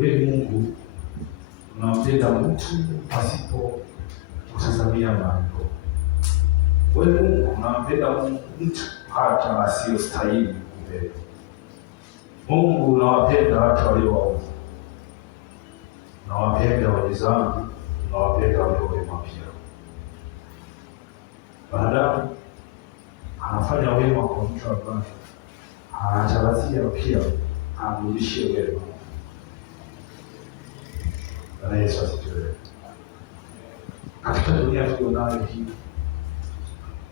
wewe Mungu unampenda mtu pasipo kutazamia malipo. Wewe Mungu unampenda mtu hata asiyostahili kupendwa. Mungu unawapenda watu walio waovu, unawapenda wenye dhambi, unawapenda walio wema pia. Baadaye anafanya wema kwa mtu ambaye anatarajia pia amrudishie wema. Bwana Yesu asifiwe. Katika dunia tulionayo hii,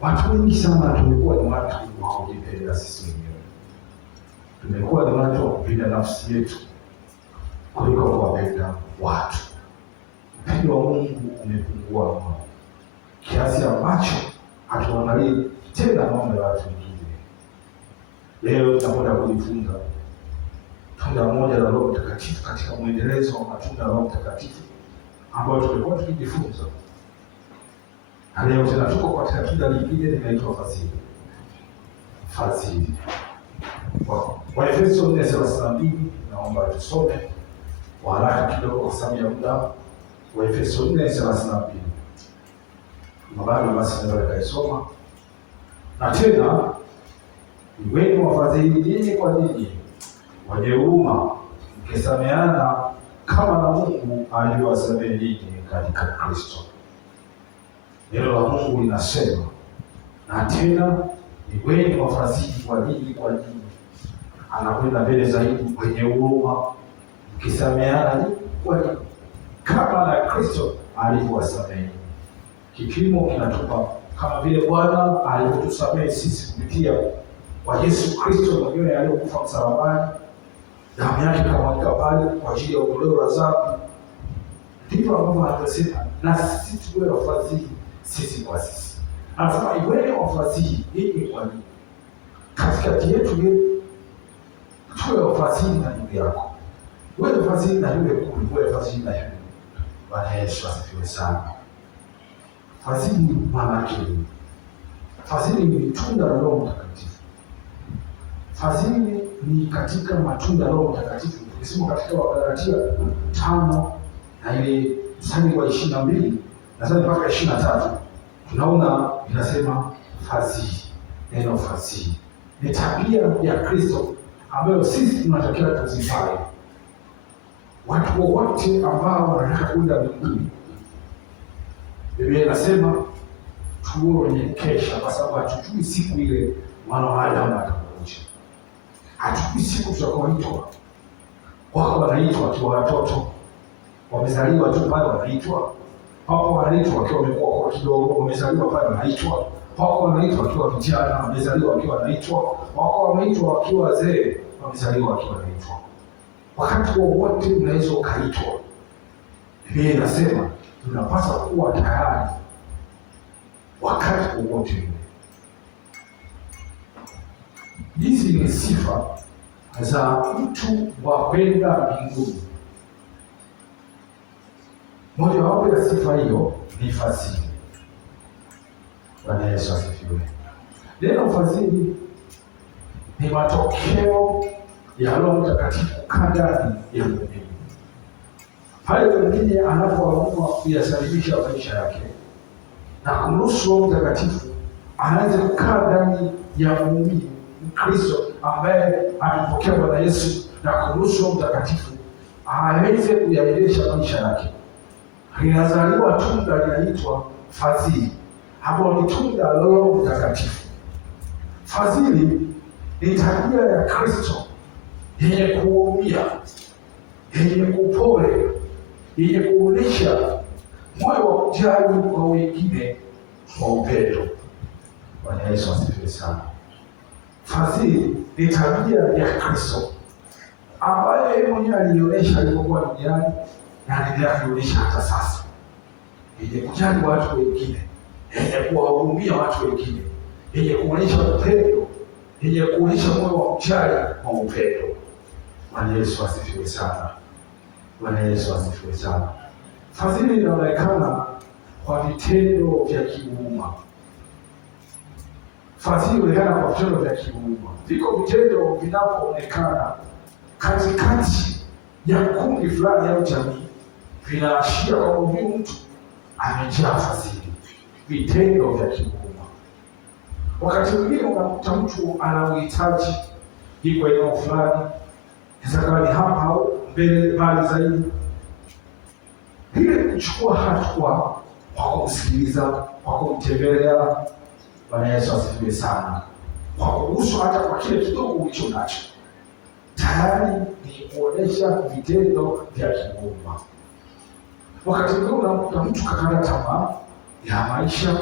watu wengi sana tumekuwa ni watu wa kujipenda sisi wenyewe. Tumekuwa ni watu wa kupenda nafsi yetu kuliko kuwapenda watu. Upendo wa Mungu umepungua mno kiasi ambacho hatuangalii tena mambo ya watu wengine. Leo tunakwenda kujifunza tunda moja la Roho Mtakatifu katika mwendelezo wa matunda ya Roho Mtakatifu ambayo tumekuwa tukijifunza. Na leo tena tuko katika tunda lingine linaloitwa fadhili. Fadhili. Waefeso 4:32, naomba tusome kwa haraka kidogo kwa sababu ya muda. Waefeso 4:32. Mabado basi naweza kaisoma. Na tena iweni wafadhili ninyi kwa ninyi, wenye huruma, mkisameheana kama na Mungu alivyowasamehe ninyi katika Kristo. Neno la Mungu linasema, na tena iweni wafadhili kwa ninyi kwa ninyi. Anakwenda mbele zaidi, wenye huruma, mkisameheana ninyi kwa ninyi kama na Kristo alivyowasamehe. Kipimo kinatupa kama vile Bwana alivyotusamehe sisi kupitia kwa Yesu Kristo mwenyewe aliyokufa msalabani, damu yake ikamwagika pale kwa ajili ya ondoleo la dhambi. Ndivyo ambavyo anasema na sisi tuwe wafadhili sisi kwa sisi. Anasema iweni wafadhili ninyi kwa ninyi. Katikati yetu tuwe wafadhili na ndugu yako. Wewe wafadhili na yule kule, wewe wafadhili na yule. Bwana Yesu asifiwe sana. Fadhili maana yake nini? Fadhili ni tunda la Roho Mtakatifu. Fadhili ni katika matunda ya Roho Mtakatifu. Tukisoma katika Wagalatia 5 na ile mstari wa 22 na sasa mpaka 23, tunaona inasema fadhili. Neno fadhili ni tabia ya Kristo ambayo sisi tunatakiwa tuzifae. Watu wote ambao wanataka kwenda mbinguni, Biblia inasema tuwe wenye kesha, kwa sababu hatujui siku ile mwana wa Adamu atakuja. Hatujui siku tutakayoitwa. Wako wanaitwa wakiwa watoto, wamezaliwa tu pale wanaitwa. Wako wanaitwa wakiwa wamekuwa kwa kidogo, wamezaliwa pale wanaitwa. Wako wanaitwa wakiwa vijana, wamezaliwa wakiwa wanaitwa. Wako wanaitwa wakiwa wazee, wamezaliwa wakiwa wanaitwa. Wakati wowote unaweza ukaitwa. Biblia inasema tunapaswa kuwa tayari wakati wowote ule. Hizi ni sifa za mtu wa kwenda mbinguni. Moja wapo ya sifa hiyo ni fadhili. Bwana Yesu asifiwe. Neno fadhili ni matokeo ya Roho Mtakatifu ndani ya muumini. Pale mwingine anapoamua kuyasalimisha maisha yake na kumruhusu Roho Mtakatifu anaweza kukaa ndani ya muumini Mkristo ambaye amepokea Bwana Yesu na kumruhusu Roho Mtakatifu aweze kuyaendesha maisha yake. Linazaliwa tunda linaloitwa fadhili, ambalo ni tunda la Roho Mtakatifu. Fadhili ni tabia ya Kristo yenye kuhurumia, yenye kupole, yenye kuonesha moyo wa kujali kwa wengine kwa upendo. Bwana Yesu asifiwe sana. Fadhili ni tabia ya Kristo ambaye yeye mwenyewe alionyesha alipokuwa duniani na anaendelea kuonyesha hata sasa. Yenye kujali watu wengine, yenye kuwahurumia watu wengine, yenye kuonyesha upendo, yenye kuonyesha moyo wa kujali kwa upendo. Bwana Yesu asifiwe sana. Bwana Yesu asifiwe sana. Fadhili inaonekana kwa vitendo vya kihuruma. Fadhili inaonekana kwa vitendo vya kihuruma. Viko vitendo vinavyoonekana katikati ya kundi fulani au jamii vinaashiria kwamba huyu mtu amejaa fadhili, vitendo vya kihuruma. Wakati mwingine unakuta mtu ana uhitaji iko eneo fulani, inaweza ni hapa au mbali zaidi, ile kuchukua hatua kwa kumsikiliza, kwa kumtembelea. Bwana Yesu asifiwe sana. Kwa kuguswa hata kwa kile kidogo ulicho nacho, tayari ni kuonesha vitendo vya kihuruma. Wakati mwingine unakuta mtu kakata tamaa ya maisha,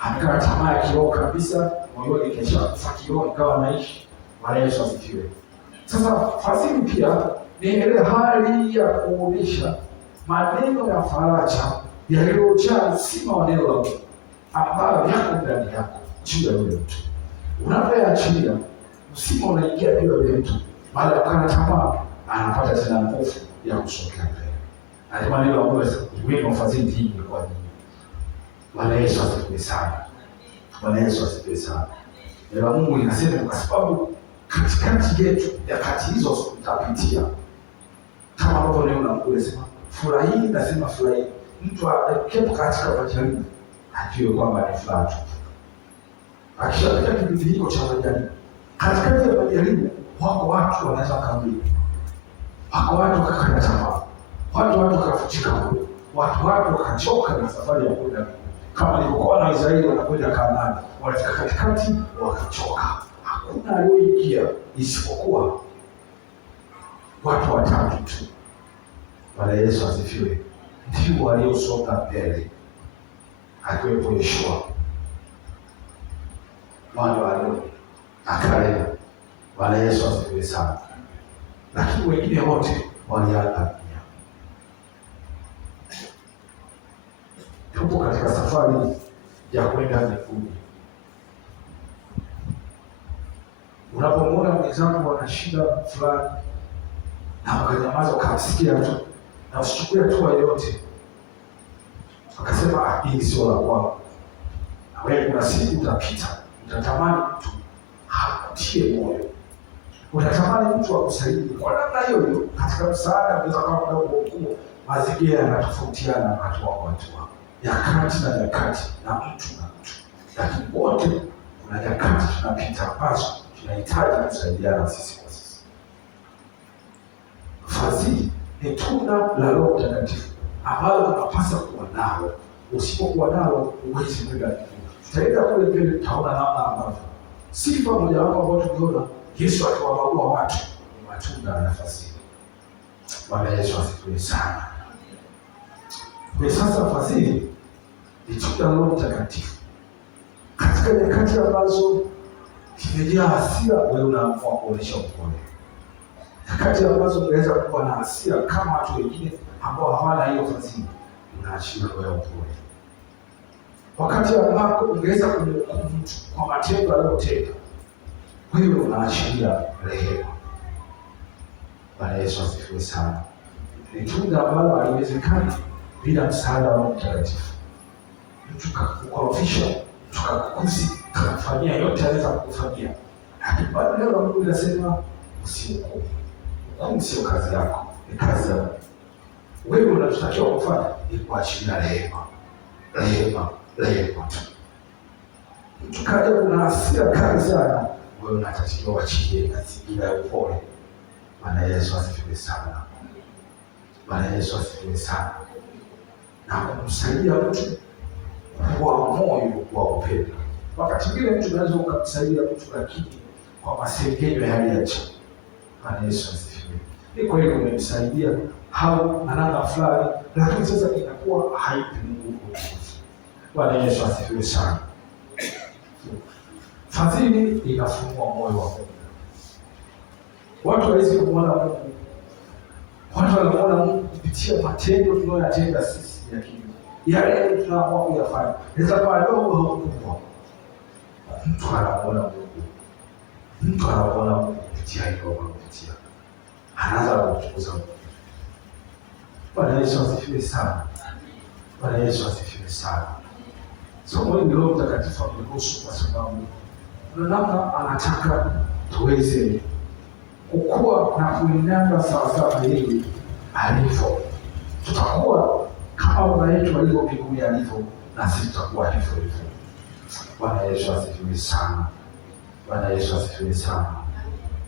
amekata tamaa ya kiroho kabisa, moyoni kesha kufa kiroho ikawa naishi. Bwana Yesu asifiwe. Sasa fadhili pia ni ile hali ya kuonesha maneno ya faraja yaliyojaa uzima wa neno la Mungu ambayo yako ndani yako juu ya yule mtu. Unapoachilia uzima unaingia juu ya yule mtu, baada ya kukata tamaa anapata tena nguvu ya kusogea mbele. Hadi maneno ya Mungu wewe fadhili hii kwa nini? Bwana Yesu asifiwe sana. Bwana Yesu asifiwe sana. Neno la Mungu linasema kwa sababu katikati yetu ya kati hizo tutapitia, kama ambavyo neno la Mungu linasema furahini, nasema furahini. Mtu akiwa katika majaribu ajue kwamba ni furaha tu. Akishapita kipindi hicho cha majaribu, katikati ya majaribu wako watu wanaweza kamili, wako watu wakakata tamaa, watu wakafuchika moyo, watu wakachoka na safari ya kwenda, kama nilivyokuwa na Israeli wanakwenda Kanaani, wanafika katikati wakachoka. Hakuna aliyoingia isipokuwa watu watatu tu. Bwana Yesu asifiwe. Ndio waliosonga mbele, akiwepo Yoshua mwana wa Nuni na Kalebu. Bwana Yesu asifiwe sana. Lakini wengine wote waliangamia. Tupo katika safari ya kwenda mbinguni. Unapomwona mwenzako ana shida fulani na ukanyamaza ukamsikia tu na usichukue hatua yoyote, akasema hii sio la kwangu, na wewe kuna siku utapita, utatamani mtu hakutie moyo, utatamani mtu akusaidie kwa namna hiyo hiyo. Katika msaada unaweza kuwa mdogo, mazingira yanatofautiana hatua kwa hatua, nyakati na nyakati, na mtu na mtu, lakini wote kuna nyakati tunapita ambazo tunahitaji kusaidiana sisi kwa sisi. Fadhili ni tunda la Roho Mtakatifu ambalo tunapaswa kuwa nalo. Usipokuwa nalo huwezi kwenda mbinguni. Tutaenda kule mbele, tutaona namna ambavyo sifa mojawapo ambayo tuliona Yesu akiwabagua watu ni matunda ya fadhili. Bwana Yesu asifiwe sana. Kwa sasa fadhili ni tunda la Roho Mtakatifu. Katika nyakati ambazo kimejaa hasira, wewe unaamua kuonyesha upole. Nyakati ambazo unaweza kuwa na hasira kama watu wengine ambao hawana hiyo fadhili, unaachia wewe upole. Wakati ambapo ungeweza kumhukumu mtu kwa matendo aliyotenda, wewe unaashiria rehema. Bwana Yesu asifiwe sana. Ni tunda ambalo haliwezekani bila msaada wa Roho Mtakatifu. Mtu kakukorofisha, mtu kakukuzi, kakufanyia yote anaweza kukufanyia, lakini bado neno la Mungu linasema usihukumu. Hukumu sio kazi yako, ni kazi ya Mungu. Wewe unachotakiwa kufanya ni kuachilia rehema. Rehema tu. Mtu kaja kuna hasira kali sana, wewe unatakiwa uachilie mazingira ya upole. Bwana Yesu asifiwe sana. Bwana Yesu asifiwe sana. Na kumsaidia mtu kwa moyo kwa upendo. Wakati mwingine mtu anaweza kumsaidia mtu lakini kwa masengenyo ya hali ya chini. Bwana Yesu asifiwe. Ni kweli umemsaidia au na namna fulani, lakini sasa inakuwa haipi Mungu nguvu. Bwana Yesu asifiwe sana. Fadhili inafungua moyo wa Mungu. Watu hawezi kumwona Mungu. Watu wanamuona Mungu kupitia matendo tunayoyatenda sisi ya kimungu. Yale tunaamua kuyafanya. Inaweza kuwa dogo au kubwa. Mtu anamuona Mungu. Mtu anamuona Mungu kupitia hilo anayopitia. Anaanza kumtukuza Mungu. Bwana Yesu asifiwe sana. Bwana Yesu asifiwe sana. Somo hili Roho Mtakatifu ameruhusu kwa sababu kuna namna anataka tuweze kukua na kuenenda sawasawa na yeye alivyo. Tutakuwa kama Baba yetu alivyo mbinguni alivyo, na sisi tutakuwa hivyo hivyo. Bwana Yesu asifiwe sana. Bwana Yesu asifiwe sana.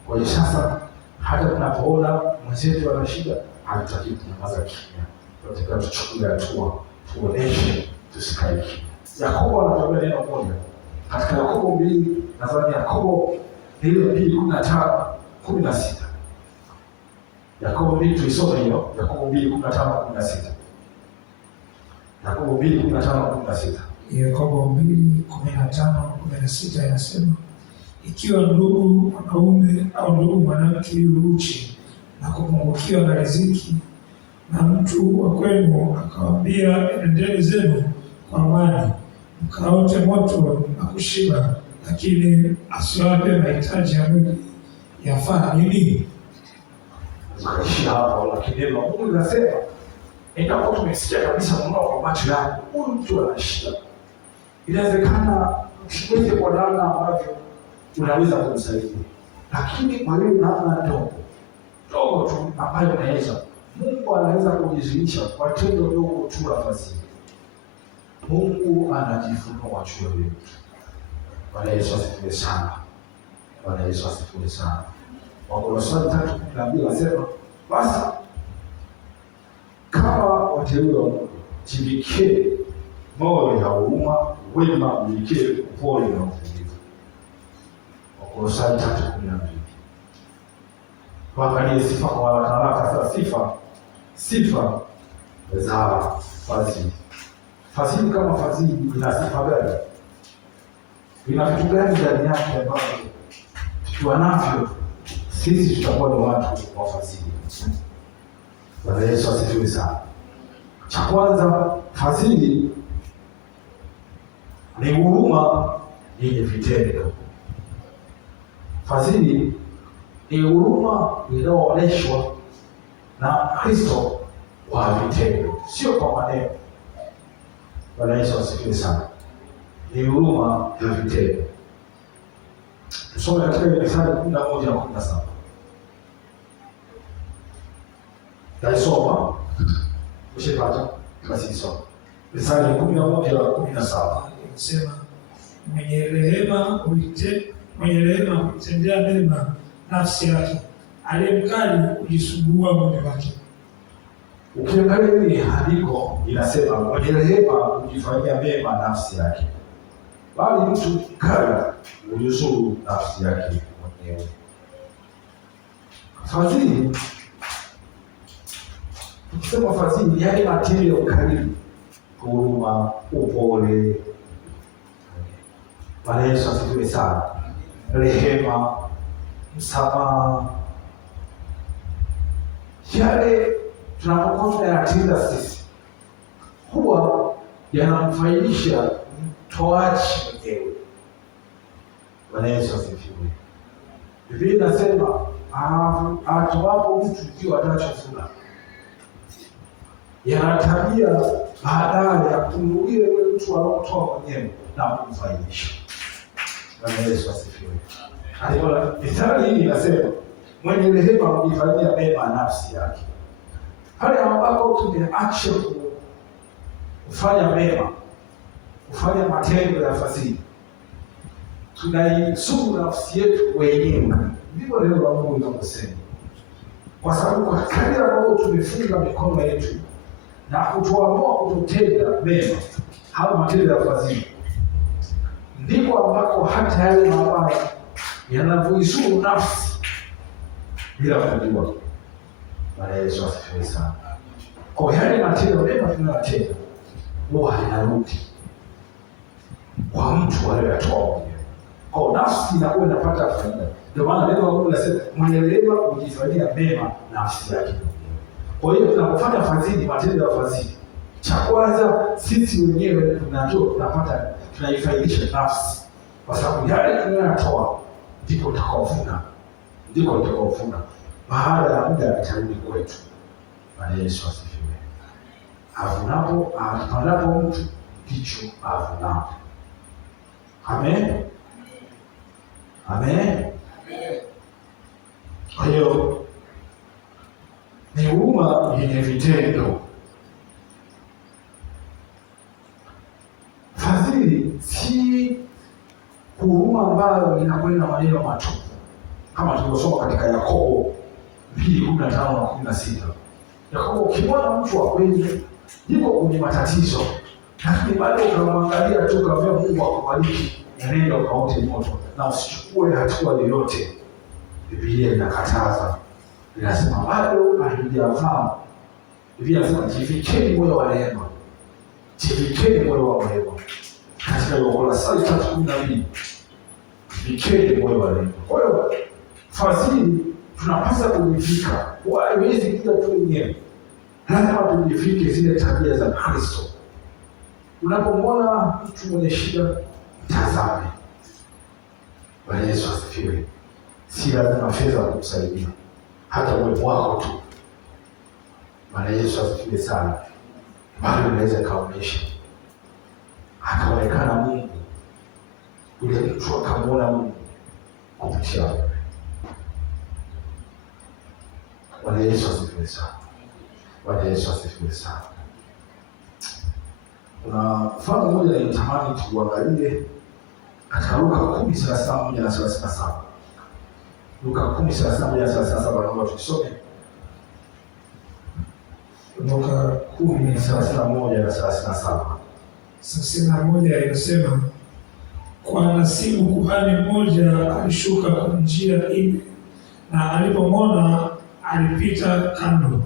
Kwa hiyo sasa, hata tunapoona mwenzetu ana shida, hatutaki kunyamaza kimya. Tunataka tuchukue hatua, tuoneshe, tusikae kimya. Yakobo anatuambia neno moja katika Yakobo 2, nadhani Yakobo 2:15-16. Yakobo 2, tuisome hiyo. Yakobo 2:15-16. Yakobo 2:15-16. Yakobo 2:15-16 inasema, ikiwa ndugu mwanaume au ndugu mwanamke yu uchi na kupungukiwa na riziki, na mtu wa kwenu akawaambia, enendeni zenu kwa amani, mkaote moto na kushiba, lakini asiwape mahitaji ya mwili, yafaa nini? Zikaishia hapo, lakini neno la Mungu linasema, endapo tumesikia kabisa kwa macho yako, huyu mtu ana shida, inawezekana usiweze kwa namna ambavyo unaweza kumsaidia, lakini kwa hiyo namna ndogo tu ambayo unaweza, Mungu anaweza kujizuisha kwa tendo dogo tu la fadhili. Mungu anajifunua juu ya wewe. Bwana Yesu asifiwe sana. Bwana Yesu asifiwe sana. Wakolosai 3:12 nasema, basi kama wateule wa Mungu, jivikeni moyo ya huruma, wema, unyenyekevu, upole na uvumilivu. Wakolosai 3:12. Tuangalie sifa kwa haraka sasa. Sifa za fadhili. Fadhili kama fadhili ina sifa gani? Ina vitu gani ndani yake ambavyo tukiwa navyo sisi tutakuwa ni watu wa fadhili? Bwana Yesu asifiwe sana. Cha kwanza, fadhili ni huruma yenye vitendo. Fadhili ni huruma inayoonyeshwa na Kristo kwa vitendo, sio kwa maneno. Bwana Yesu asifiwe sana. Ni huruma ya vitendo. Tusome katika Mithali 11:17. Taisoma. Ushipata? Basi soma. Mithali 11:17. Inasema, mwenye rehema huitendea mema nafsi yake, aliye mkali hujisumbua moyo wake. Ukiangalia hili andiko inasema mwenye rehema hujifanyia mema nafsi yake, bali mtu mkali hujisumbua nafsi yake mwenyewe. Fadhili, tukisema fadhili, yale matendo ya ukarimu, huruma, upole. Bwana Yesu asifiwe sana. Rehema, msamaha, yale tunapokuwa tunayatenda sisi huwa yanamfaidisha mtoaji mwenyewe. Bwana Yesu asifiwe. Biblia inasema atowapo mtu ndio atachofuna, yana tabia baadaye ya kumrudia yule mtu anaotoa mwenyewe na kumfaidisha. Bwana Yesu asifiwe. Mithali hii inasema mwenye rehema hujifanyia mema nafsi yake. Pale ambapo tumeacha kufanya mema, kufanya matendo ya fadhili, tunaisumu nafsi yetu wenyewe. Ndivyo neno la Mungu linavyosema. Kwa sababu kwa kadri ambapo tumefunga mikono yetu na kutoamua kutotenda mema au matendo ya fadhili, ndipo ambako hata yale mabaya yanavyoisumu nafsi bila kujua. Bwana Yesu asifiwe sana. Kwa yale matendo mema tunayotenda huwa yanarudi kwa mtu aliyoyatoa mwenyewe. Kwa nafsi inakuwa inapata faida. Ndio maana neno la Mungu linasema mwenye rehema hujifanyia mema nafsi yake. Kwa hiyo tunapofanya fadhili, matendo ya fadhili, cha kwanza sisi wenyewe tunapata, tunaifaidisha nafsi, kwa sababu yale tunayoyatoa ndiko tutakaovuna. Baada ya muda atarudi kwetu. Bwana Yesu asifiwe. Apandapo mtu ndicho avunapo. Amen. Kwa hiyo ni huruma yenye vitendo. Fadhili si huruma ambayo inakwenda maneno matupu, kama tulivyosoma katika Yakobo 2:15-16. Yakobo, ukimwona mtu wa kweli yuko kwenye matatizo, lakini bado ukamwangalia tu ukamwambia Mungu akubariki, nenda ukaote moto na usichukue hatua yoyote, Biblia inakataza. Inasema bado hatujavaa. Biblia inasema jivikeni moyo wa rehema, jivikeni moyo wa rehema. Katika Wakolosai 3:12, jivikeni moyo wa rehema. Kwa hiyo fadhili tunapaswa kujivika, haiwezi kuja tu wenyewe, lazima tujivike zile tabia za Kristo. Unapomwona mtu mwenye shida, mtazame. Bwana Yesu asifiwe. Si lazima fedha kukusaidia, hata uwepo wako tu. Bwana Yesu asifiwe sana. Bali unaweza kaonyesha, akaonekana Mungu, ule mtu akamwona Mungu kupitia wewe. Bwana Yesu asifiwe sana. Bwana Yesu asifiwe sana. Kuna mfano mmoja nitamani tuangalie katika Luka 10:31-37. Luka 10:31-37, naomba tusome. Luka 10:31-37. 31 inasema, kwa nasibu kuhani mmoja alishuka kwa njia ile, na alipomwona alipita kando.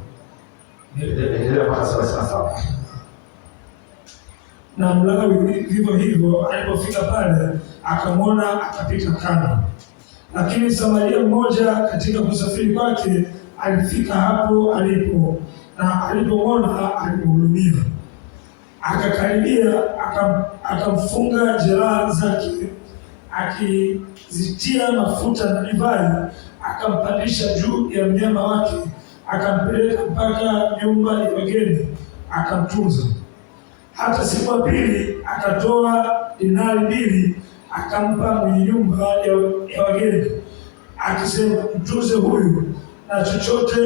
Na Mlawi vivyo hivyo, alipofika pale akamwona akapita kando. Lakini Samaria mmoja katika kusafiri kwake alifika hapo alipo, na alipomwona alimhurumia. Akakaribia, akamfunga jeraha zake, akizitia mafuta na divai, akampandisha juu ya mnyama wake, akampeleka mpaka nyumba ya wageni, akamtunza. Hata siku ya pili akatoa dinari 2, akampa mwenye nyumba ya wageni, akisema, mtunze huyu, na chochote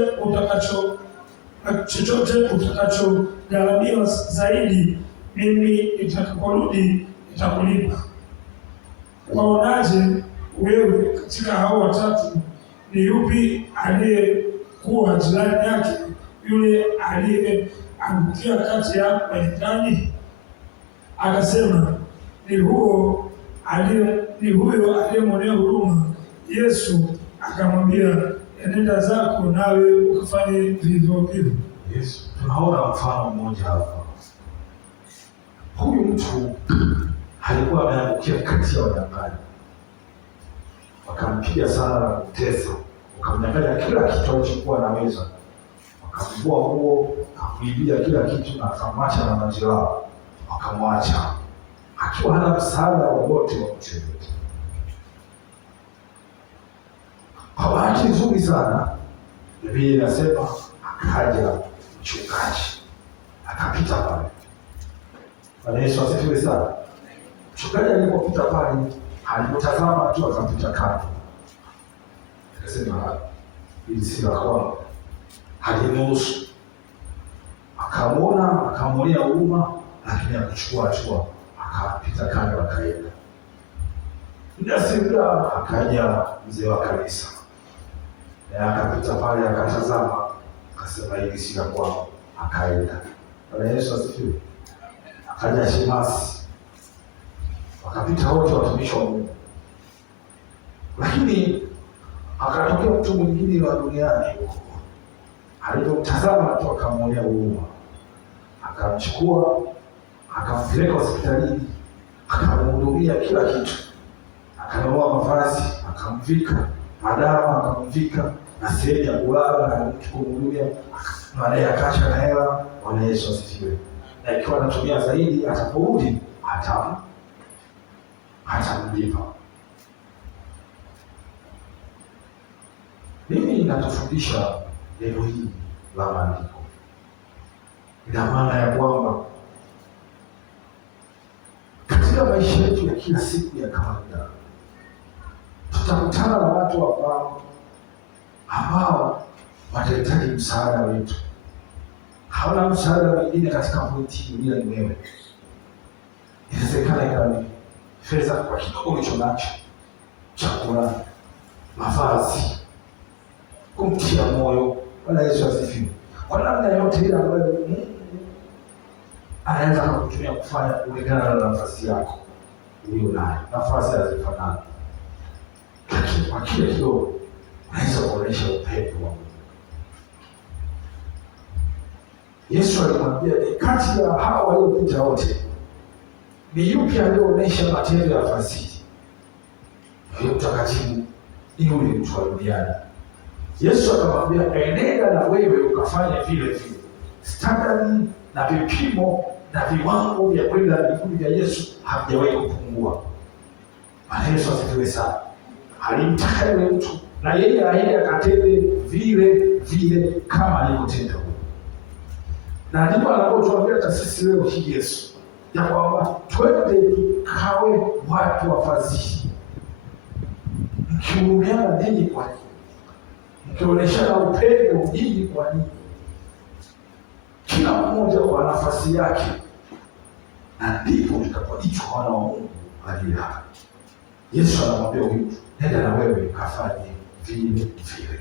utakachogharamiwa zaidi, mimi nitakaporudi nitakulipa. Waonaje wewe katika hao watatu, ni yupi aliyekuwa jirani yake yule aliyeangukia kati ya wanyang'anyi? Akasema, ni huyo aliyemwonea huruma. Yesu akamwambia, enenda zako nawe ukafanye vivyo hivyo. Yesu, tunaona mfano mmoja hapa. Huyu mtu alikuwa ameangukia kati ya wanyang'anyi, wakampiga sana na kutesa, wakamnyang'anya kila kitu alichokuwa anaweza, wakamvua nguo, wakamwibia kila kitu na akamwacha na majeraha, wakamwacha akiwa hana msaada wowote wa mtu yeyote. Kwa bahati nzuri sana, Biblia inasema akaja mchungaji akapita pale. Bwana Yesu asifiwe sana. Mchungaji alipopita pale, alipotazama tu akapita kando. Akasema, hili si la kwangu. Halimuhusu. Akamwona, akamwonea huruma, lakini akachukua hatua, akapita kando, akaenda. Muda si muda akaja mzee wa kanisa. Akapita pale, akatazama, akasema, hili si la kwangu, akaenda. Bwana Yesu asifiwe. Akaja shemasi, wakapita wote watumishi wa Mungu. Lakini akatokea mtu mwingine wa duniani huko, alipomtazama tu akamwonea huruma, akamchukua, akampeleka hospitalini, akamhudumia kila kitu, akanunua mavazi, akamvika, madawa akamvika, na sehemu ya kulala na kumhudumia, baadaye akaacha na hela. Bwana Yesu asifiwe. Na ikiwa anatumia zaidi, ataporudi hatamlipa. Mimi ninatufundisha neno hili la maandiko, ina maana ya kwamba katika maisha yetu ya kila siku ya kawaida tutakutana na watu ambao ambao watahitaji msaada wetu. Hauna msaada mwingine katika pointi hii ila ni wewe. Inawezekana ikawa ni fedha kwa kidogo ulicho nacho, chakula, mavazi, kumtia moyo. Bwana Yesu asifiwe. Kwa namna yote ile ambayo Mungu anaweza kukutumia kufanya kulingana na nafasi yako uliyo nayo. Nafasi hazifanani, lakini kwa kile kidogo unaweza kuonyesha upendo wa Mungu. Yesu alimwambia, ni kati ya hao waliopita wote, ni yupi aliyeonyesha matendo ya fadhili? Yule mtakatifu ni yule mtu wa duniani. Yesu akamwambia, enenda na wewe ukafanya vile vile. Standardi na vipimo na viwango vya kwenda mbinguni vya Yesu havijawahi kupungua. Bwana Yesu asifiwe sana. Alimtaka yule mtu na yeye aende akatende vile vile kama alivyotenda huyo. Na ndipo anapotuambia hata sisi leo hii Yesu ya kwamba twende tukawe watu wa fadhili, mkihurumiana ninyi kwa ninyi, mkionyeshana upendo ninyi kwa ninyi, kila mmoja kwa nafasi yake, na ndipo tutakapoitwa wana wa Mungu aliye hai. Yesu anamwambia huyu, nenda na wewe kafanye vile vile.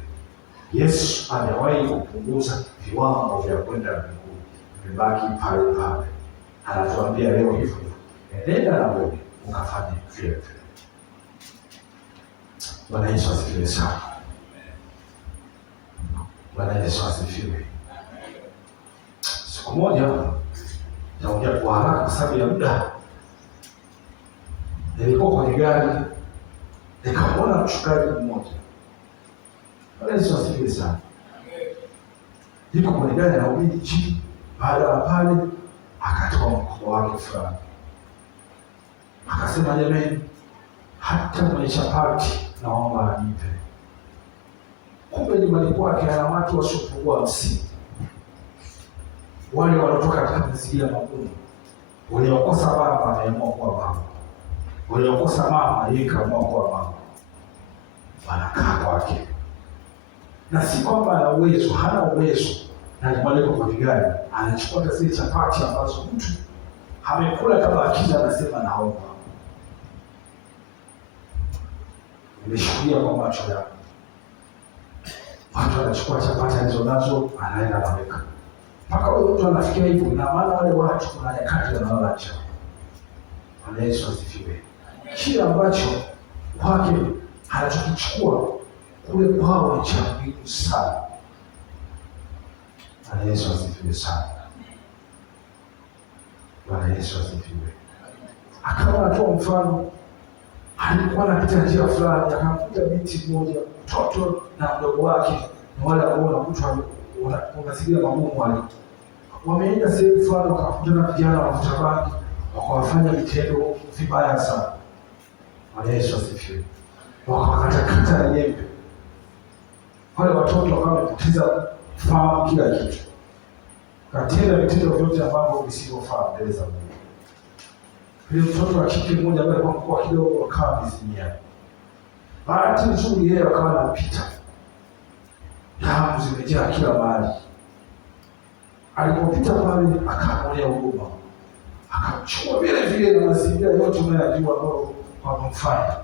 Yesu hajawahi kupunguza viwango vya kwenda mbinguni, vimebaki pale pale. Anatuambia leo hivyo, nenda na wewe ukafanye vile vile. Bwana Yesu asifiwe sana. Bwana Yesu asifiwe. Siku moja, naongea kwa haraka kwa sababu ya muda, nilikuwa kwenye gari nikamwona mchungaji mmoja. Bwana Yesu asifiwe sana. Niko kwenye gari na ubidi chini, baada ya pale akatoa mkono wake fulani, akasema, jamani, hata mwenye chapati naomba anipe. Kumbe nyumbani kwake ana watu wasiopungua 50, wale wanaotoka katika mazingira magumu. Waliokosa baba ameamua kuwa baba, waliokosa mama yeye kaamua kuwa mama. Wanakaa kwake, na si kwamba ana uwezo, hana uwezo, na nyumbani kwa vigari anachukua zile chapati ambazo mtu amekula kama akija anasema naomba. Nimeshuhudia kwa macho yangu, watu wanachukua chapati alizonazo anaenda anaweka, mpaka huyo mtu anafikia hivyo. Na maana wale watu kuna nyakati wanalala njaa. Bwana Yesu asifiwe. Kile ambacho kwake anachokichukua kule kwao ni cha muhimu sana. Bwana Yesu asifiwe sana. Bwana Yesu asifiwe. Akawa anatoa mfano, alikuwa anapita njia fulani, akamkuta binti mmoja, mtoto na mdogo wake, na wale ambao wanakuta wanasikia magumu wale. Wameenda sehemu fulani, wakakutana vijana wavuta bangi, wakawafanya vitendo vibaya sana. Bwana Yesu asifiwe. Wakakatakata na jembe. Wale watoto wakawa wamepoteza fahamu kila kitu, katenda vitendo vyote ambavyo visivyofaa mbele za Mungu. Yule mtoto wa kike mmoja ambaye alikuwa mkubwa kidogo akawa amezimia. Bahati nzuri yeye akawa anapita, damu zimejaa kila mahali. Alipopita pale akamwonea huruma, akamchukua vile vile na mazingira yote unayojua ambao wamemfanya.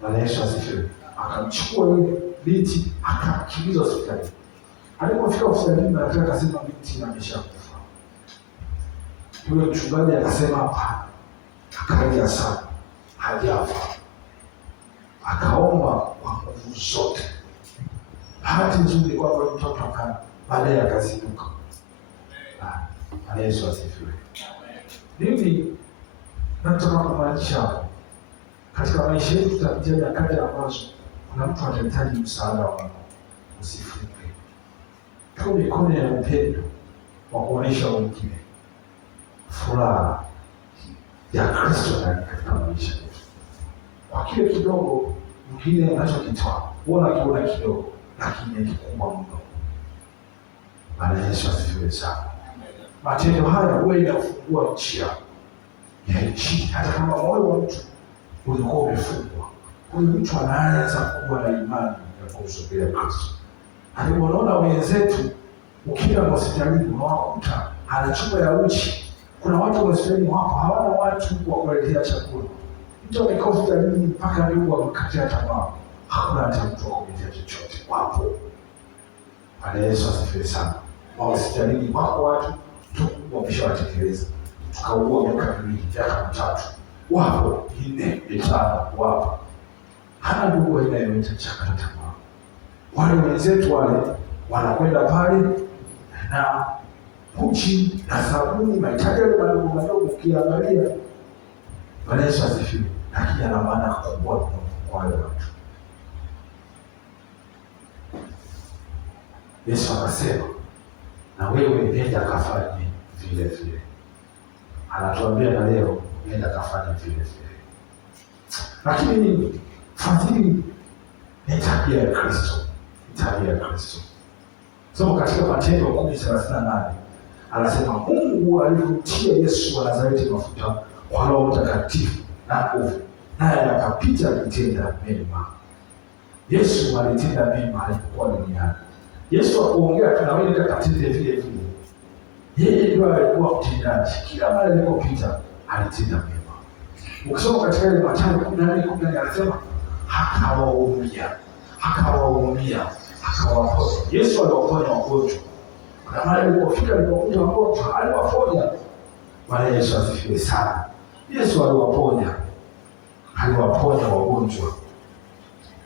Bwana Yesu asifiwe. Akamchukua yule binti akamkimbiza hospitali. Alipofika hospitalini na daktari akasema binti ameshakufa. Yule mchungaji akasema hapana, akalia sana, hajafa. Akaomba kwa nguvu zote. Bahati nzuri kwamba mtoto baadaye akazinduka. Bwana Yesu asifiwe. Mimi nataka kumaanisha katika maisha yetu tutapitia nyakati ambazo kuna mtu atahitaji msaada wako. Usifunge. Kwa mikono ya upendo wa kuonesha wengine furaha ya Kristo ndani katika maisha yetu. Kwa kile kidogo mwingine anachokitoa, kiona kidogo lakini ni kikubwa mno. Bwana Yesu asifiwe sana. Matendo haya huwa inafungua njia ya nchi, hata kama moyo wa mtu ulikuwa umefungwa. Huyu mtu anaanza kuwa na imani ya kumsubiria Kristo. Ndio unaona wenzetu ukienda hospitalini unawakuta ana chupa ya uchi. Kuna watu hospitalini wapo hawana watu wa kuletea chakula. Mtu amekaa hospitalini mpaka ndugu amekatia tamaa. Hakuna hata mtu wa kuletea chochote. Wapo. Bwana Yesu asifiwe sana. Hospitalini wako watu tu wameshawatekeleza. Tukaugua miaka 2, miaka 3. Wapo 4, 5 wapo. Hana ndugu aina yoyote chakata tamaa. Wale wenzetu wale wanakwenda pale na uchi na sabuni, mahitaji yale madogo madogo ukiangalia. Bwana Yesu asifiwe. Lakini ana maana kubwa kwa wale watu. Yesu akasema, na wewe nenda kafanye vile vile. Anatuambia na leo nenda kafanye vile vile. Lakini fadhili ni tabia ya Kristo. Tabia ya Kristo. So katika Matendo 10:38 anasema Mungu alimtia Yesu wa Nazareti mafuta kwa Roho Mtakatifu na nguvu, naye akapita akitenda mema. Yesu alitenda mema alipokuwa duniani. Yesu akuongea tunaweza katende vile vile. Yeye ndiye alikuwa mtendaji. Kila mara alipopita alitenda mema. Ukisoma katika ile Mathayo 14:10 anasema akawaumia, akawaponya. Yesu aliwaponya wagonjwa. Kuna mara alipofika alipokuja wagonjwa aliwaponya. Bwana Yesu asifiwe sana. Yesu aliwaponya wagonjwa.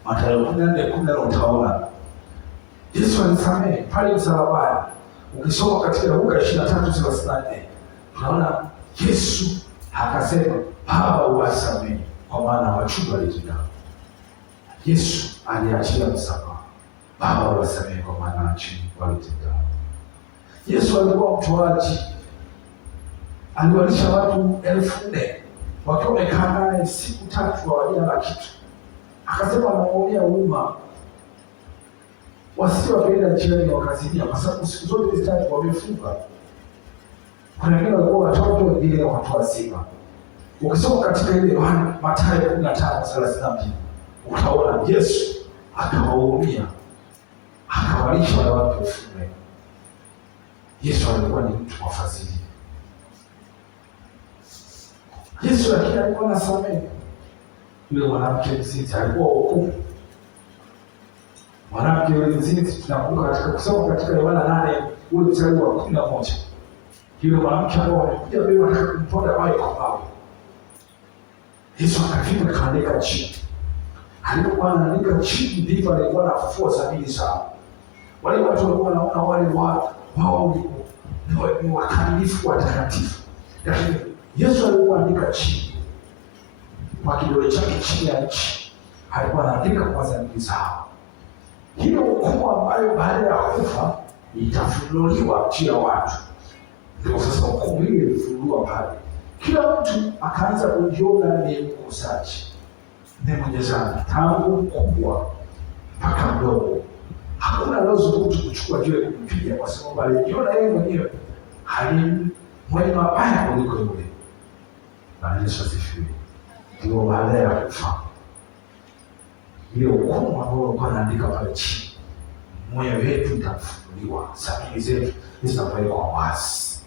Mathayo 14:10 utaona Yesu alisamehe pale msalabani. Ukisoma katika Luka 23:34 unaona Yesu akasema Baba uwasamehe kwa maana hawajui walitendalo. Yesu aliachia msamaha. Baba uwasamehe kwa maana hawajui walitendalo. Yesu alikuwa mtoaji. Aliwalisha watu 4,000 wakiwa wamekaa naye siku 3 hawajala kitu. Akasema anawaonea huruma wasio wakaenda njiani wakazimia, kwa sababu siku zote hizi 3 wamefunga. Kuna wengine walikuwa watoto, wengine watu wazima. Ukisoma katika ile Mathayo 15:32 utaona Yesu akawahurumia, akawalisha wale watu 4,000. Yesu alikuwa ni mtu wa fadhili. Yesu lakini alikuwa anasamehe. Yule mwanamke mzinzi alikuwa hukumu. Mwanamke yule mzinzi tunakumbuka katika kusoma katika Yohana 8 ule mstari wa 11. Yule mwanamke ambao alikuja wewe akamponda mawe kwa mawe. Yesu akafika kaandika chini. Alipokuwa anaandika chini ndivyo alikuwa anafufua sabili zao. Wale watu walikuwa wanaona wale wao ni wakamilifu watakatifu. Lakini Yesu alikuwa anaandika chini. Kwa kidole chake chini ya nchi. Alikuwa anaandika kwa sabili zao. Hiyo hukumu ambayo baada ya kufa itafunuliwa juu ya watu. Ndio sasa hukumu ile ilifunuliwa pale. Kila mtu akaanza kujiona ni mkosaji, ni mwenye dhambi, tangu mkubwa mpaka mdogo. Hakuna lolote kuchukua jiwe kumpiga, kwa sababu alijiona yeye mwenyewe mwenye mabaya kuliko yule. Bwana Yesu asifiwe. Ndio baada ya kufa ile hukumu ambayo alikuwa anaandika pale chini, moyo wetu utafunuliwa, sabili zetu zitawekwa wazi.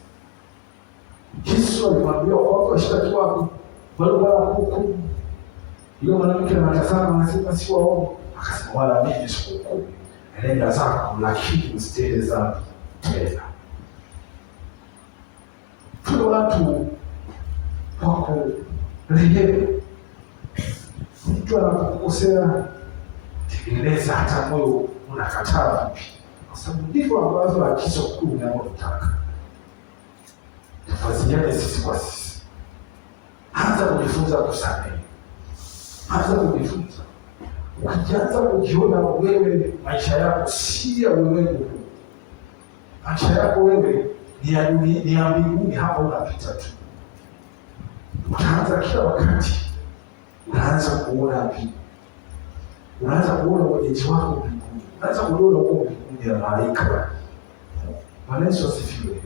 Yesu alimwambia watu washtaki wako walikuwa hukumu. Yule mwanamke anatazama anasema si waongo. Akasema wala mimi sikuhukumu. Nenda zako lakini usitende dhambi tena. Tuna watu wako rehemu. Mtu anapokosea tengeneza hata moyo unakataa vipi. Kwa sababu ndivyo ambazo agizo kuu linalotaka. Tufadhiliane sisi kwa sisi. Anza kujifunza kusamehe. Anza kujifunza. Ukianza kujiona wewe maisha yako si ya ulimwengu huu. Maisha yako wewe ni ya mbinguni, hapa unapita tu. Utaanza kila wakati. Unaanza kuona vipi. Unaanza kuona wenyeji wako mbinguni. Unaanza kuona uko mbinguni ya malaika. Bwana Yesu asifiwe.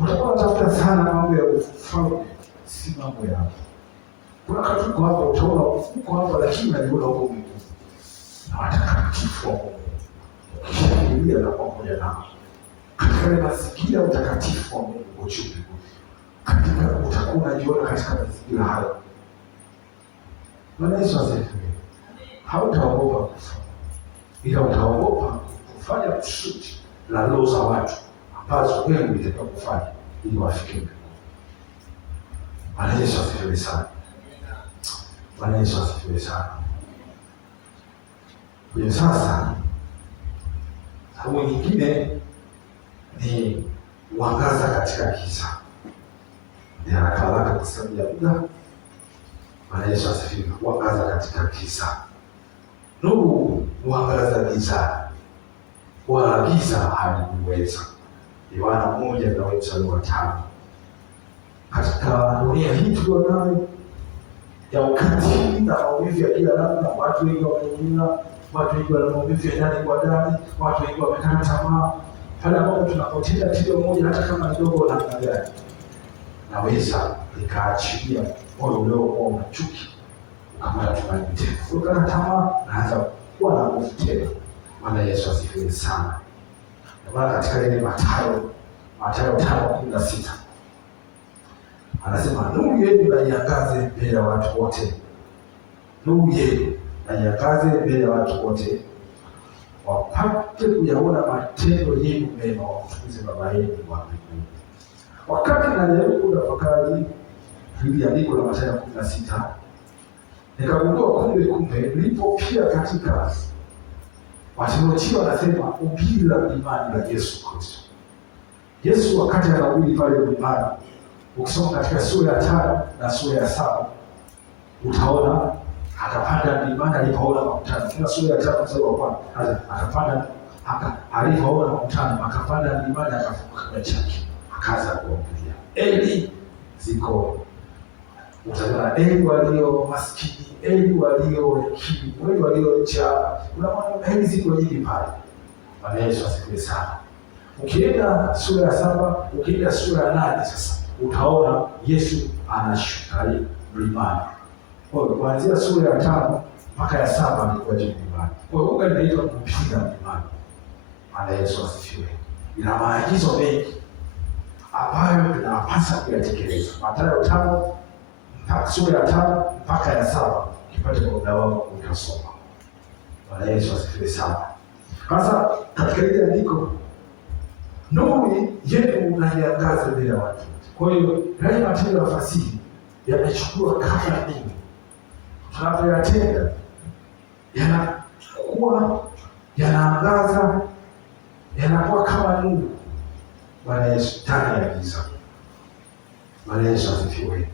Utakuwa unatafuta sana mambo ya ufalme, si mambo ya hapa. Kuna katuko hapa utaona uko hapa lakini unajiona uko mbinguni. na watakatifu wa Mungu. Ukishangilia na pamoja nao katika ile mazingira ya utakatifu wa Mungu juu mbinguni, katika utakuwa unajiona katika mazingira hayo. Bwana Yesu asifiwe. Hautaogopa kufa, ila utaogopa kufanya kusudi la roho za watu ambazo wewe unataka kufanya ili wafike mbinguni. Bwana Yesu asifiwe sana. Bwana Yesu asifiwe sana. Kwa sasa sababu nyingine ni uangaza katika giza. Ni haraka kwa sababu ya muda. Bwana Yesu asifiwe. Uangaza katika giza. Nuru uangaza giza, wala giza halikuweza. Yohana 1:5. Katika dunia hii tulionayo ya ukatili na maumivu ya kila namna, watu wengi wameumia, watu wengi wana maumivu ya ndani kwa ndani, watu wengi wamekata tamaa. Pale ambapo tunapotenda tendo moja, hata kama ndogo namna gani, naweza nikaachilia moyo uliokuwa una chuki kama tumaini tena, ukakata tamaa na hata kuwa na nguvu tena. Bwana Yesu asifiwe sana. Maana katika ile Mathayo 5:16 anasema, nuru yenu na iangaze mbele ya watu wote. Nuru yenu na iangaze mbele ya watu wote, wapate kuyaona matendo yenu mema, wamtukuze Baba yenu wa mbinguni. Wakati najaribu kutafakari hili andiko la Mathayo 16, nikagundua kumbe lipo pia katika Watheolojia wanasema ubiri la imani la Yesu Kristo. Yesu wakati anahubiri pale mlimani, ukisoma katika sura ya 5 na sura ya 7 utaona akapanda mlimani alipoona makutano. Kila sura ya 5 mstari wa kwanza akapanda, alipoona makutano akapanda mlimani, akafunga kinywa chake akaanza kuwahubiria. Eli ziko utaona eli walio maskini, eli walio hekima, eli walio njaa. Unaona eli ziko nyingi pale. Bwana Yesu asifiwe sana. Ukienda sura ya 7, ukienda sura ya 8 sasa utaona Yesu anashuka mlimani. Kwa hiyo kuanzia sura ya 5 mpaka ya 7 alikuwa juu mlimani. Kwa hiyo uga inaitwa kupinda mlimani. Bwana Yesu asifiwe. Ina maagizo mengi ambayo tunapaswa kuyatekeleza. Mathayo 5 mpaka sura ya 5 mpaka ya 7 kipate kwa muda wako utasoma. Bwana Yesu asifiwe sana. Sasa katika ile andiko, nuru yenu na iangaze mbele ya watu. Kwa hiyo yale matendo ya fasihi yamechukua kama nini, tunapoyatenda yanakuwa yanaangaza, yanakuwa kama nuru. Bwana Yesu ndani ya giza. Bwana Yesu asifiwe.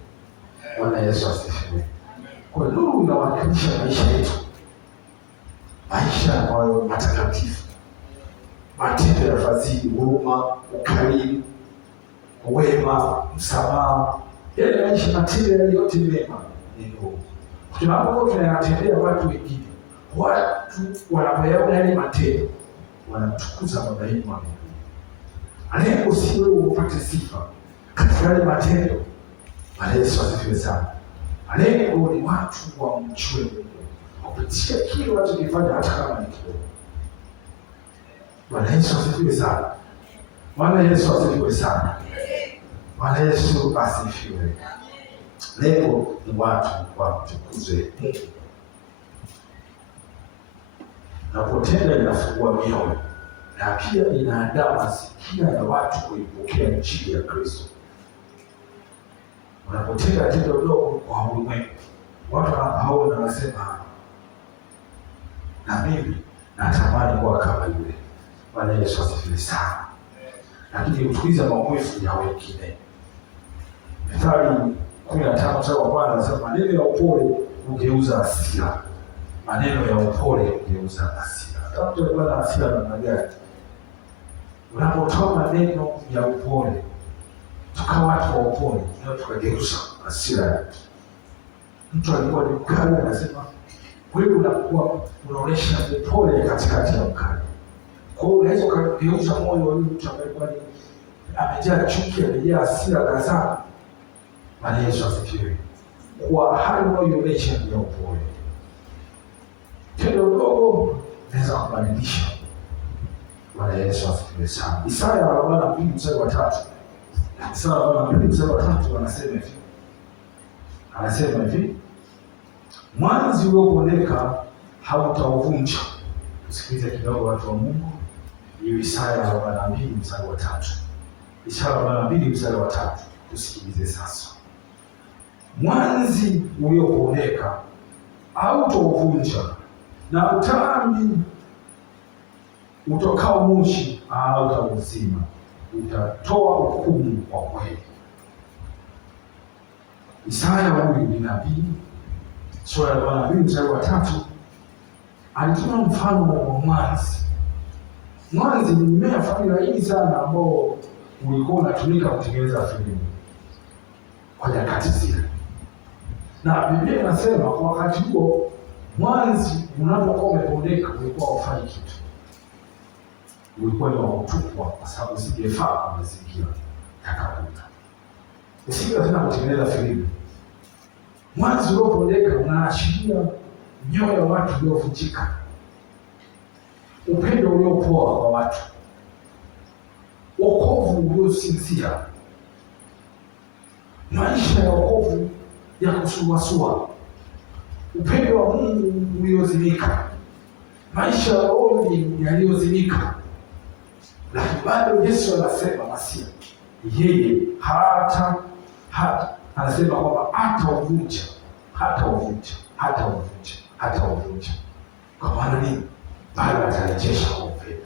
Bwana Yesu asifiwe. Kwa nuru inawakilisha maisha yetu, maisha ambayo matakatifu, matendo ya fadhili, huruma, ukarimu, wema, msamaha, yale maisha, matendo yale yote mema ni nuru. Tunapokuwa tunayatendea watu wengine, watu wanapoyaona yale matendo wanamtukuza Baba yenu wa mbinguni. Lengo si wewe upate sifa katika yale matendo. Bwana Yesu asifiwe sana. Lengo ni watu wamjue Mungu kupitia kile wanachokifanya, hata kama ni kidogo. Bwana Yesu asifiwe sana. Bwana Yesu asifiwe sana. Bwana Yesu asifiwe. Lengo ni watu wamtukuze Mungu. Napotenda inafungua mioyo na pia inaandaa mazingira ya watu kuipokea injili ya Kristo. Unapotenda tendo dogo kwa ulimwengu, watu wanapaona wanasema, na mimi natamani kuwa kama yule. Bwana Yesu asifiwe sana. Lakini utuliza maumivu ya wengine. Mithali 15 mstari wa kwanza anasema, maneno ya upole hugeuza hasira. Maneno ya upole hugeuza hasira. Kama mtu alikuwa na hasira namna gani, unapotoa maneno ya upole, tukawa watu wa upole, ndio tukageuza hasira yake. Mtu alikuwa ni mkali, anasema wewe unakuwa unaonesha upole katikati ya ukali. Kwa hiyo unaweza kugeuza moyo wa mtu ambaye alikuwa amejaa chuki, amejaa hasira kadhaa. Bwana Yesu asifiwe. Kwa hali unayoonyesha ni upole. Tendo dogo linaweza kubadilisha. Bwana Yesu asifiwe sana. Isaya 42 mstari wa 3. Isaya 42 mstari wa 3 anasema hivi, mwanzi uliopondeka hautauvunja. Tusikilize kidogo watu wa Mungu. Hiyo Isaya 42 mstari wa 3. Isaya 42 mstari wa 3. Tusikilize sasa. Mwanzi uliopondeka hautauvunja, na utambi utokao moshi hautauzima. Utatoa hukumu kwa kweli. Isaya huyu ni nabii, sura ya 42 mstari wa 3, alituma mfano wa mwanzi. Mwanzi ni mmea fulani laini sana ambao ulikuwa unatumika kutengeneza filamu kwa nyakati zile, na Biblia inasema kwa wakati huo mwanzi unapokuwa umepondeka ulikuwa haufanyi kitu, ulikuwa ni wa kutupwa, kwa sababu usingefaa kwa mazingira ya kawaida, usingeweza tena kutengeneza filamu. Mwanzi uliopondeka unaashiria mioyo ya watu iliyovunjika, upendo uliopoa kwa watu, wokovu uliosinzia, maisha ya wokovu ya kusuasua, upendo wa Mungu uliozimika, maisha ya rohoni yaliyozimika. Lakini bado Yesu anasema Masia, yeye anasema kwamba hatauvunja. Kwa maana nini? Bado atarejesha kwa upendo,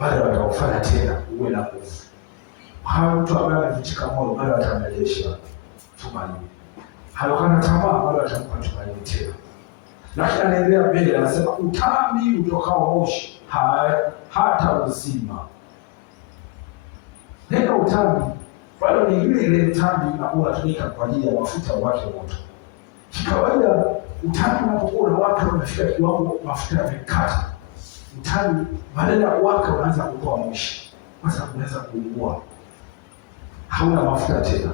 bado ataufanya tena uwe na nguvu. Hayo mtu ambaye amevunjika moyo bado atamrejesha tumaini, halokana tamaa bado atampa tumaini tena. Lakini anaendelea mbele, anasema utambi utokao moshi hatauzima. Neno utambi bado ni ile utambi ambao unatumika kwa ajili ya mafuta wake moto. Kikawaida utambi unapokuwa na watu wamefika kiwango mafuta yamekata, utambi badala ya kuwaka unaanza kutoa moshi, kwa sababu unaweza kuungua, hauna mafuta tena.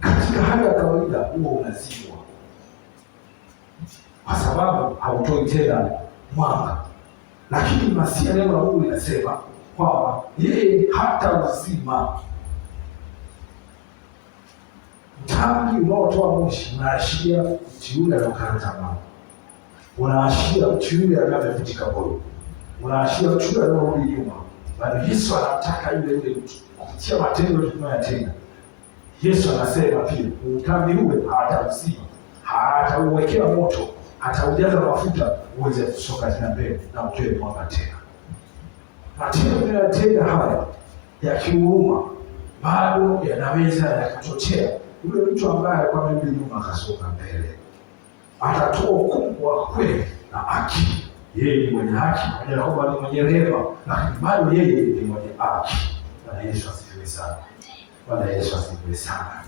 Katika hali ya kawaida huo unazimwa, kwa sababu hautoi tena mwanga. Lakini Masia, neno la Mungu linasema kwamba yeye hatauzima. Utambi unaotoa moshi unaashiria mtu yule aliyokata tamaa, unaashiria mtu yule amevunjika moyo, unaashiria mtu yule aliyerudi nyuma. Bali Yesu anataka yule mtu kupitia matendo tunayotenda. Yesu anasema pia utambi ule hatauzima, hatauwekea moto, hataujaza mafuta uweze kusoka tena mbele na utoe mwanga tena. Matendo tunayotenda haya ya kihuruma bado yanaweza yakachochea yule mtu ambaye alikuwa amerudi nyuma akasoka mbele. Atatoa hukumu kwa kweli na haki. Yeye ni mwenye haki, pamoja na kwamba ni mwenye rehema, lakini bado yeye ni mwenye haki. Bwana Yesu asifiwe sana. Bwana Yesu asifiwe sana.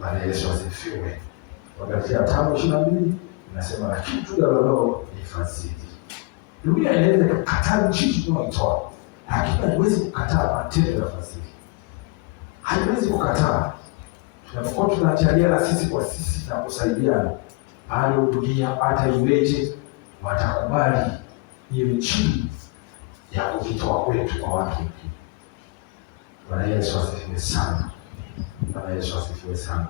Bwana Yesu asifiwe. Wagalatia 5:22 inasema lakini tunda la Roho ni fadhili. Dunia inaweza kukataa nchi tunayoitoa, lakini haiwezi kukataa matendo ya fadhili. Haiwezi kukataa. Tunapokuwa tunajaliana sisi kwa sisi na kusaidiana, bado dunia hata iweje watakubali hiyo nchi ya kujitoa kwetu kwa watu wengine. Bwana Yesu asifiwe sana. Bwana Yesu asifiwe sana.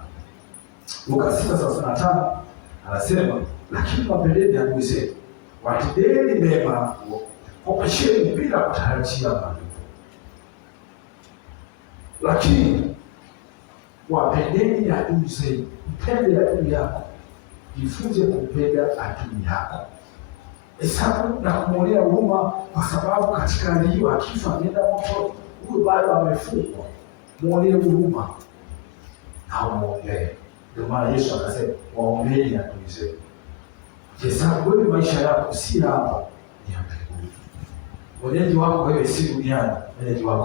Luka 6:35 anasema lakini wapendeni adui zenu, watendeni mema, kopesheni bila kutarajia malipo. Lakini wapendeni adui zenu, mpende adui yako, jifunze kumpenda adui yako. Hesabu na kumwonea huruma, kwa sababu katika hali hiyo akifa anaenda moto, huyo bado amefungwa. Mwonee huruma na umwombee. Ndio maana Yesu akasema waombeeni adui zenu. Hesabu wewe maisha yako si hapa, ni hapa mbinguni. Mwenyeji wako wewe si duniani, mwenyeji wako